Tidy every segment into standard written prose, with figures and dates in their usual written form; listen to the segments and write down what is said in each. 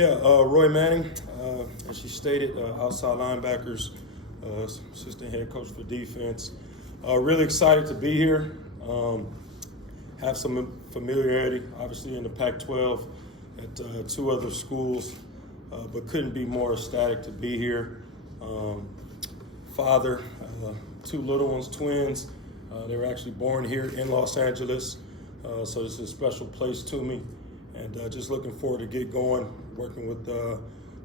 Roy Manning, as you stated, outside linebackers, assistant head coach for defense. Really excited to be here. Have some familiarity, obviously, in the Pac-12 at two other schools, but couldn't be more ecstatic to be here. Father, two little ones, twins. They were actually born here in Los Angeles, so this is a special place to me. And just looking forward to get going, working with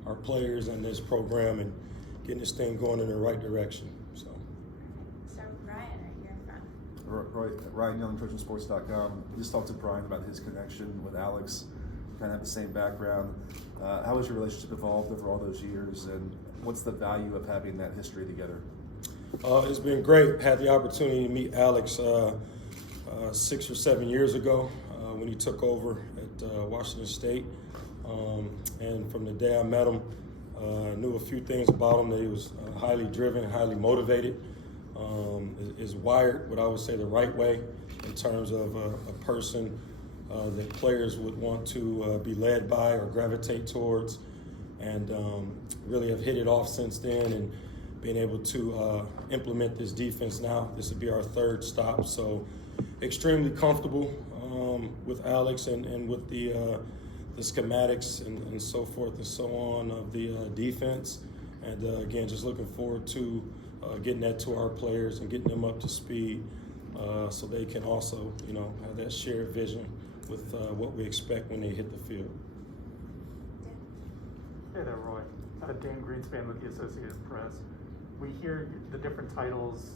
our players and this program and getting this thing going in the right direction. So Ryan, right here in front. Ryan Young, TrojanSports.com. Just talked to Brian about his connection with Alex. Kind of have the same background. How has your relationship evolved over all those years, and what's the value of having that history together? It's been great. Had the opportunity to meet Alex 6 or 7 years ago when he took over at Washington State. And from the day I met him, knew a few things about him, that he was highly driven, highly motivated, is wired, what I would say, the right way in terms of a person that players would want to be led by or gravitate towards, and really have hit it off since then and being able to implement this defense now. This would be our third stop, so extremely comfortable with Alex and with the schematics and so forth and so on of the defense. And again, just looking forward to getting that to our players and getting them up to speed so they can also, have that shared vision with what we expect when they hit the field. Hey there, Roy. Dan Greenspan with the Associated Press. We hear the different titles,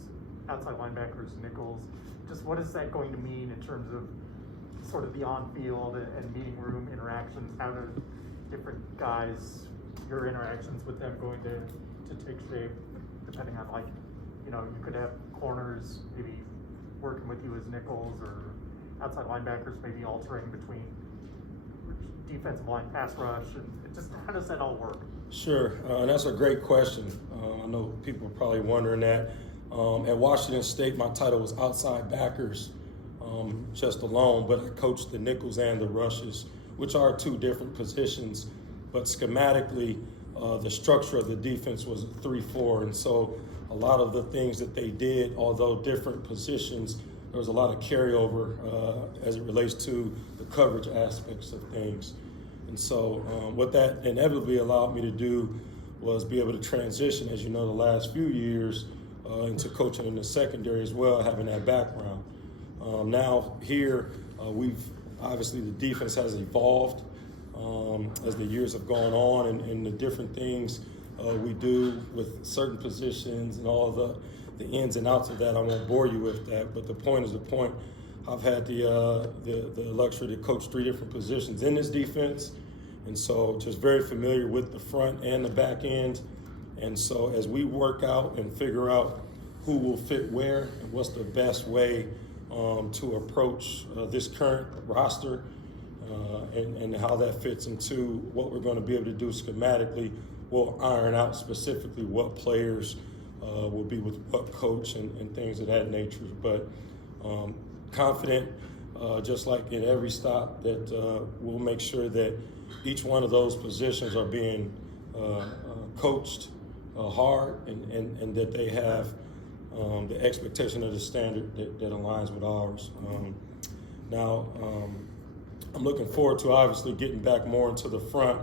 outside linebackers, nickels. Just what is that going to mean in terms of sort of the on-field and meeting room interactions? How do different guys, your interactions with them going to take shape, depending on, you could have corners maybe working with you as nickels, or outside linebackers maybe altering between defensive line pass rush, and just how does that all work? Sure, and that's a great question. I know people are probably wondering that. At Washington State, my title was outside backers just alone, but I coached the nickels and the rushes, which are two different positions. But schematically, the structure of the defense was 3-4, and so a lot of the things that they did, although different positions, there was a lot of carryover as it relates to the coverage aspects of things. And so what that inevitably allowed me to do was be able to transition, as you know, the last few years into coaching in the secondary as well, having that background. Now here, obviously the defense has evolved as the years have gone on, and the different things we do with certain positions and all the ins and outs of that. I won't bore you with that, but the point is the point. I've had the luxury to coach 3 different positions in this defense, and so just very familiar with the front and the back end. And so as we work out and figure out who will fit where and what's the best way to approach this current roster and how that fits into what we're going to be able to do schematically, we'll iron out specifically what players will be with what coach and things of that nature. But confident, just like in every stop, that we'll make sure that each one of those positions are being coached hard and that they have the expectation of the standard that aligns with ours. Now, I'm looking forward to obviously getting back more into the front,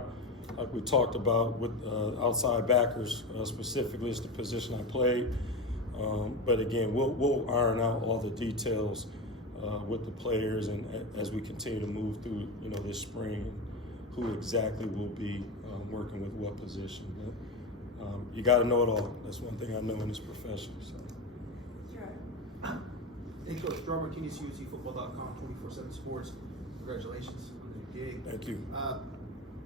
like we talked about with outside backers, specifically is the position I played. But again, we'll iron out all the details with the players, and as we continue to move through, this spring, who exactly will be working with what position. But you got to know it all. That's one thing I know in this profession. So. Sure. Hey, Coach, John Martinez, USCFootball.com, 24/7 Sports. Congratulations on the gig. Thank you.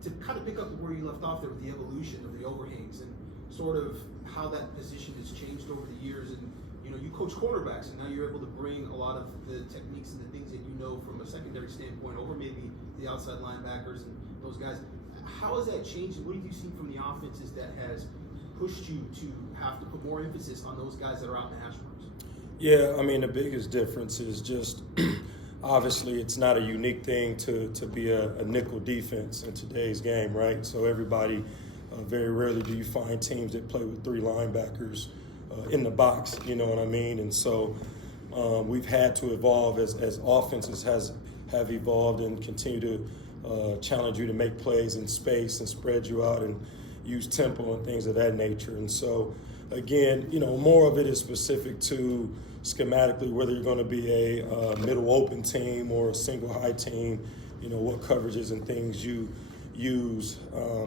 To kind of pick up where you left off there with the evolution of the overhangs and sort of how that position has changed over the years, and you coach cornerbacks, and now you're able to bring a lot of the techniques and the things that you know from a secondary standpoint over maybe the outside linebackers and those guys. How has that changed, and what have you seen from the offenses that has pushed you to have to put more emphasis on those guys that are out in the hash marks? Yeah, I mean, the biggest difference is just obviously it's not a unique thing to be a nickel defense in today's game, right? So everybody, very rarely do you find teams that play with 3 linebackers in the box, you know what I mean? And so we've had to evolve as offenses have evolved and continue to challenge you to make plays in space and spread you out and use tempo and things of that nature. And so, again, more of it is specific to schematically whether you're going to be a middle open team or a single high team, what coverages and things you use.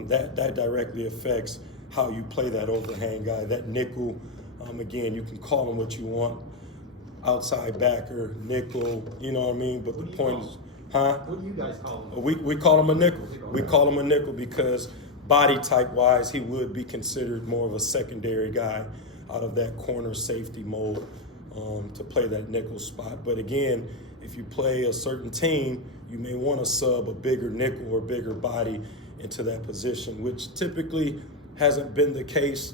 That directly affects how you play that overhang guy, that nickel. Again, you can call him what you want, outside backer, nickel, you know what I mean? But the point is, What do you guys call him? we call him a nickel. We call him a nickel because body type wise, he would be considered more of a secondary guy out of that corner safety mold to play that nickel spot. But again, if you play a certain team, you may want to sub a bigger nickel or bigger body into that position, which typically hasn't been the case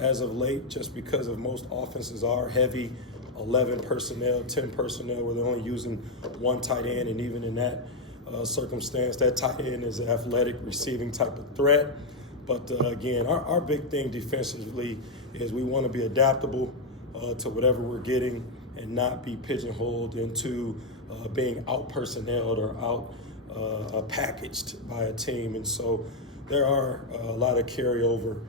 as of late, just because of most offenses are heavy 11 personnel, 10 personnel, where they're only using 1 tight end, and even in that circumstance, that tight end is an athletic receiving type of threat. But again, our big thing defensively is we want to be adaptable to whatever we're getting and not be pigeonholed into being out-personneled or out-packaged by a team. And so there are a lot of carryover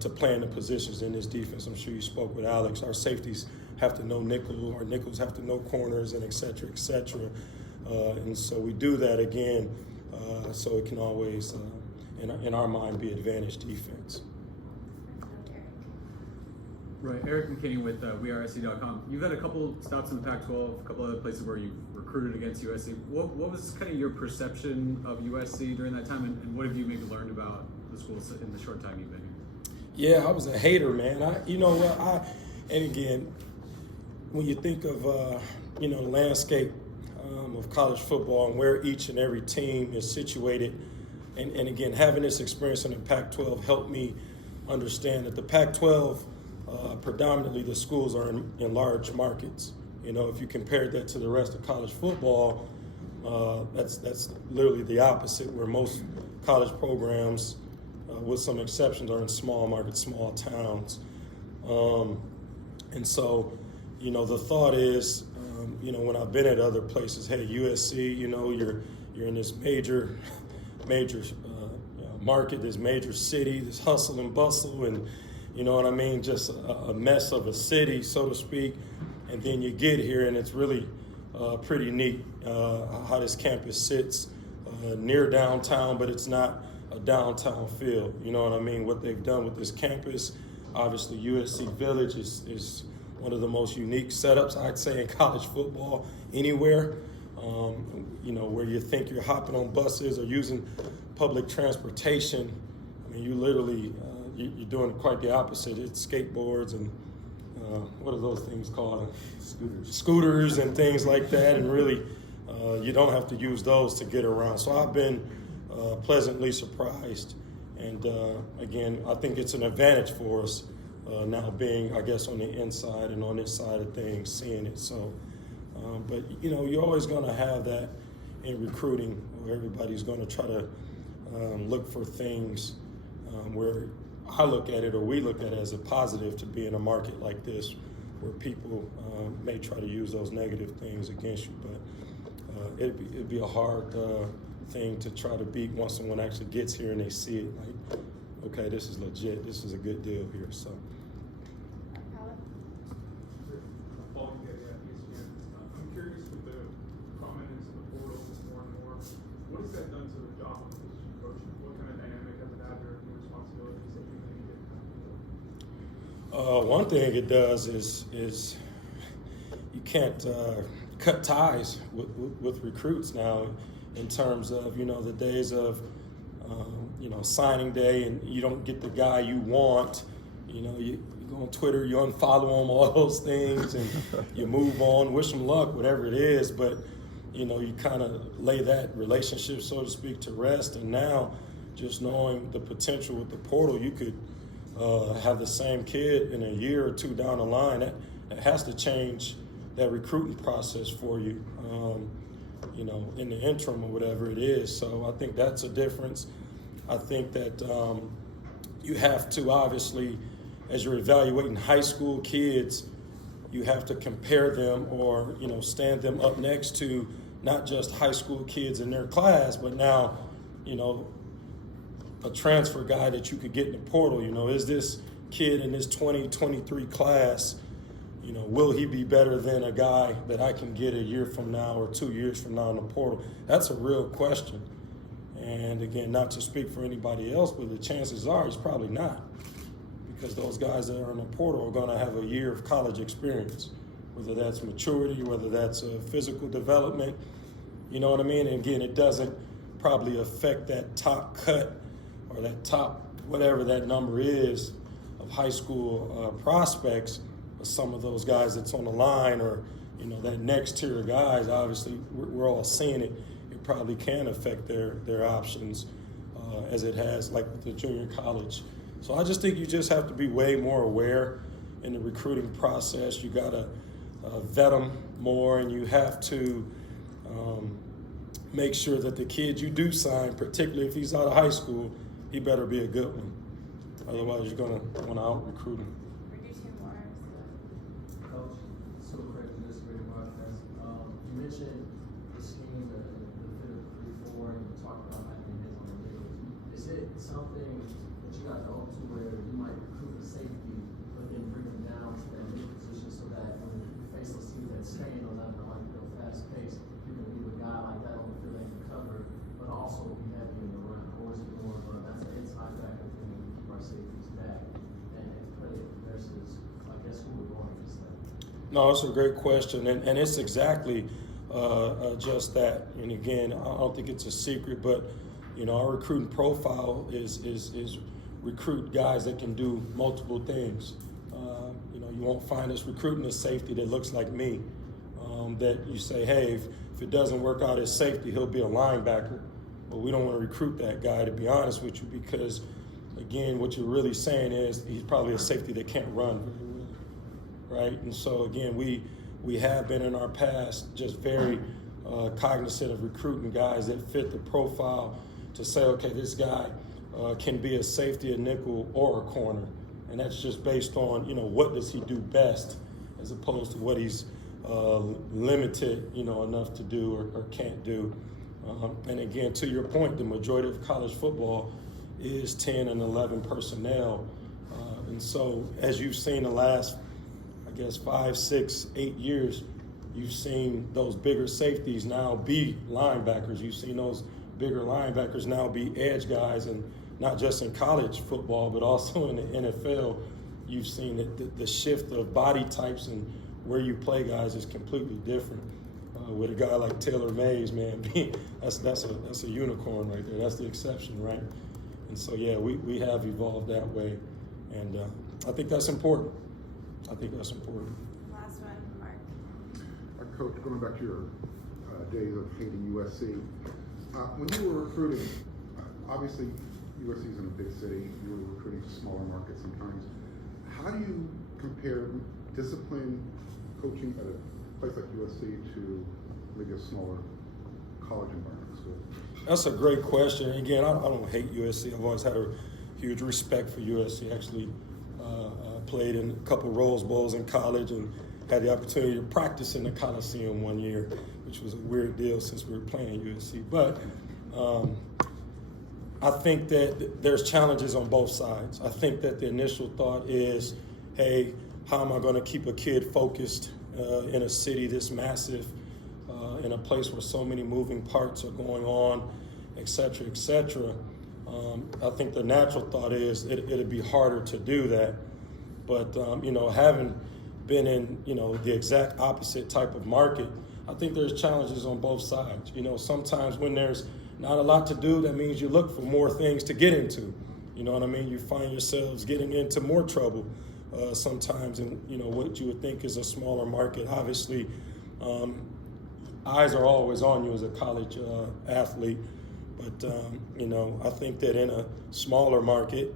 to playing the positions in this defense. I'm sure you spoke with Alex. Our safeties have to know nickel, our nickels have to know corners, and et cetera, et cetera. And so we do that again, so it can always, in our mind, be advantage defense. Right, Eric McKinney with WeAreSC.com. You've had a couple stops in the Pac-12, a couple other places where you've recruited against USC. What was kind of your perception of USC during that time, and what have you maybe learned about the school in the short time you've been here? Yeah, I was a hater, man. And again, when you think of the landscape of college football and where each and every team is situated, and again, having this experience in the Pac-12 helped me understand that the Pac-12, predominantly the schools are in large markets. If you compare that to the rest of college football, that's literally the opposite, where most college programs, with some exceptions, are in small markets, small towns. And so, the thought is, when I've been at other places, hey, USC, you're in this major market, this major city, this hustle and bustle, and you know what I mean, just a mess of a city, so to speak. And then you get here, and it's really pretty neat how this campus sits near downtown, but it's not a downtown feel. You know what I mean? What they've done with this campus, obviously USC Village is one of the most unique setups, I'd say, in college football anywhere. Where you think you're hopping on buses or using public transportation. I mean, you literally, you're doing quite the opposite. It's skateboards and what are those things called? Scooters and things like that. And really, you don't have to use those to get around. So I've been pleasantly surprised. And again, I think it's an advantage for us now being, I guess, on the inside and on this side of things, seeing it. So, but you're always going to have that in recruiting, where everybody's going to try to look for things where I look at it, or we look at it, as a positive to be in a market like this, where people may try to use those negative things against you. But it'd be a hard thing to try to beat once someone actually gets here and they see it like, okay, this is legit, this is a good deal here. So. I'm curious, with the prominence of the portal more and more, what has that done to the job of position coaching? What kind of dynamic has it had there, the responsibilities that you get? One thing it does is you can't cut ties with recruits now, in terms of the days of signing day and you don't get the guy you want. You go on Twitter, you unfollow them, all those things, and you move on, wish them luck, whatever it is. But you kind of lay that relationship, so to speak, to rest. And now, just knowing the potential with the portal, you could have the same kid in a year or two down the line. That has to change that recruiting process for you. in the interim or whatever it is. So I think that's a difference. I think that you have to, obviously, as you're evaluating high school kids, you have to compare them or, stand them up next to not just high school kids in their class, but now, a transfer guy that you could get in the portal. Is this kid in this 2023 class, will he be better than a guy that I can get a year from now or 2 years from now in the portal? That's a real question. And again, not to speak for anybody else, but the chances are he's probably not, because those guys that are in the portal are going to have a year of college experience, whether that's maturity, whether that's physical development, you know what I mean? And again, it doesn't probably affect that top cut or that top, whatever that number is, of high school prospects. But some of those guys that's on the line, or that next tier of guys, obviously we're all seeing it. It probably can affect their options as it has, like with the junior college. So I just think you just have to be way more aware in the recruiting process. You got to vet them more, and you have to make sure that the kid you do sign, particularly if he's out of high school, he better be a good one. Otherwise, you're going to want to out-recruit him. Producing more. Coach, super great for this great broadcast. You mentioned the scheme, the fit of 3-4, and you talked about how you hit on the middle. Is it something that you guys are open to where you might recruit a safety, but then bring them down to that middle position so that when you face those teams that stay in 11 like fast pace, you can leave a guy like that on the field that can cover, but also be heavy in the run? Or is it more of a that's an inside back and then we keep our safeties back and play it versus, I guess, who we're going against that? No, it's a great question, and it's exactly just that. And again, I don't think it's a secret, but our recruiting profile is recruit guys that can do multiple things. You won't find us recruiting a safety that looks like me. That you say, hey, if it doesn't work out as safety, he'll be a linebacker. But we don't want to recruit that guy, to be honest with you, because again, what you're really saying is he's probably a safety that can't run very well, right? And so again, we have been in our past just very cognizant of recruiting guys that fit the profile to say, okay, this guy can be a safety, a nickel, or a corner. And that's just based on, what does he do best, as opposed to what he's limited, enough to do or can't do. And again, to your point, the majority of college football is 10 and 11 personnel. And so as you've seen the last, 5, 6, 8 years, you've seen those bigger safeties now be linebackers. You've seen those bigger linebackers now be edge guys, and not just in college football, but also in the NFL. You've seen that the shift of body types and where you play guys is completely different. With a guy like Taylor Mays, man, that's a unicorn right there. That's the exception, right? And so, yeah, we have evolved that way, and I think that's important. Last one, Mark. Coach, going back to your days of hating USC, when you were recruiting, obviously USC is in a big city. You were recruiting smaller markets sometimes. How do you compare discipline coaching at a place like USC to maybe a smaller college environment school? That's a great question. Again, I don't hate USC. I've always had a huge respect for USC. Actually, played in a couple Rose Bowls in college and had the opportunity to practice in the Coliseum one year, which was a weird deal since we were playing USC. But I think that there's challenges on both sides. I think that the initial thought is, hey, how am I going to keep a kid focused in a city this massive, in a place where so many moving parts are going on, et cetera, et cetera. I think the natural thought is it'd be harder to do that. But, having been in, the exact opposite type of market, I think there's challenges on both sides. Sometimes when there's not a lot to do, that means you look for more things to get into. You know what I mean? You find yourselves getting into more trouble sometimes in, what you would think is a smaller market. Obviously, eyes are always on you as a college athlete. But, I think that in a smaller market,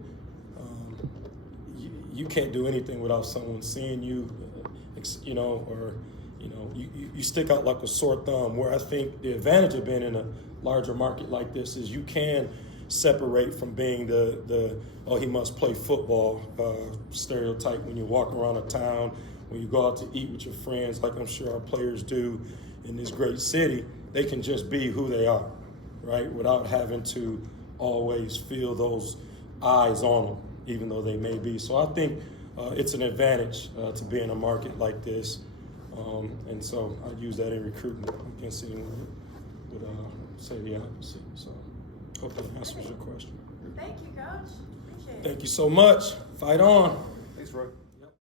you can't do anything without someone seeing you, or, you stick out like a sore thumb. Where I think the advantage of being in a larger market like this is you can separate from being the oh, he must play football stereotype when you walk around a town, when you go out to eat with your friends, like I'm sure our players do in this great city. They can just be who they are, right, without having to always feel those eyes on them, even though they may be. So I think it's an advantage to be in a market like this. And so I use that in recruitment against anyone would say the opposite. So hope that answers your question. Thank you, Coach. Appreciate it. Thank you so much. Fight on. Thanks, Roy.